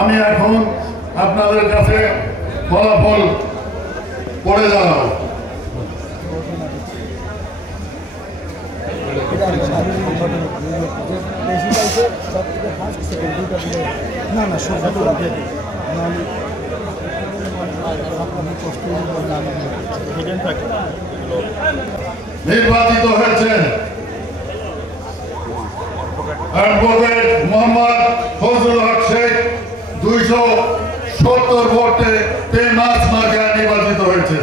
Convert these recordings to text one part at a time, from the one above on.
আমি এখন আপনাদের কাছে ফলাফল পড়ে জানাবো। নির্বাচিত হয়েছেন অ্যাডভোকেট মোহাম্মদ ফজলুল হক শেখ 270 ভোটে পেমাস মার্কায় নির্বাচিত হয়েছে।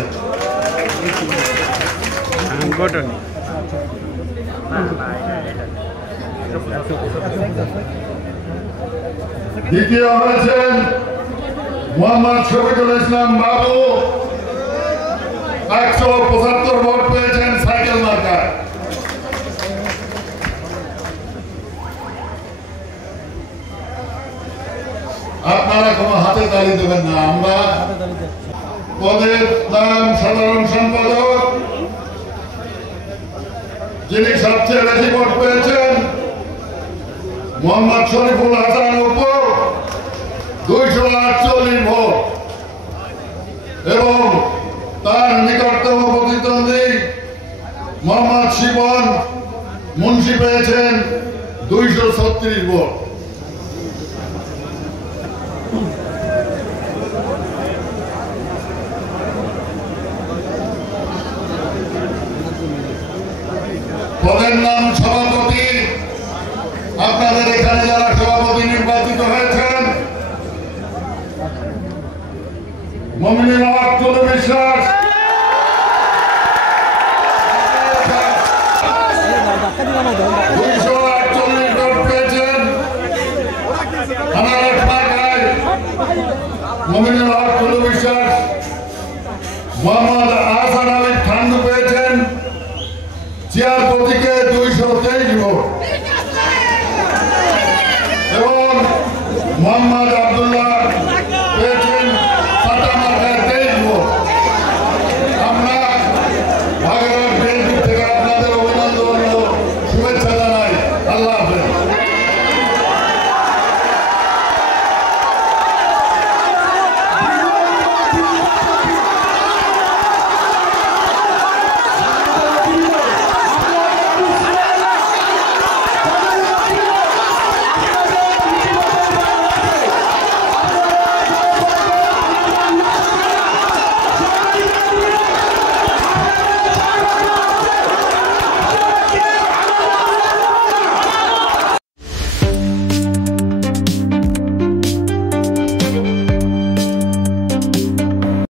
দ্বিতীয় হয়েছেন মোহাম্মদ শফিকুল ইসলাম বাবু 175 ভোট পেয়েছেন সাইকেল মার্কায়। আপনারা কোনো হাতে তালি দেবেন না। আমরা পদের নাম সাধারণ সম্পাদক, যিনি সবচেয়ে বেশি ভোট পেয়েছেন মোহাম্মদ শরীফুল হাসান উপু 248 ভোট এবং তার নিকটতম প্রতিদ্বন্দ্বী মোহাম্মদ শিবন মুন্সি পেয়েছেন 236 ভোট। পদের নাম সভাপতি, আপনাদের এখানে যারা সভাপতি নির্বাচিত হয়েছেন মমিনুল হক টুলু বিশ্বাস 248 ভোট পেয়েছেন। আমার মার্কায় মমিনুল হক টুলু বিশ্বাস মোহাম্মদ আহসান আলী ঠান্ডু পেয়েছেন চেয়ার প্রতীকে 223 ভোট এবং মোহাম্মদ আব্দুল্লাহ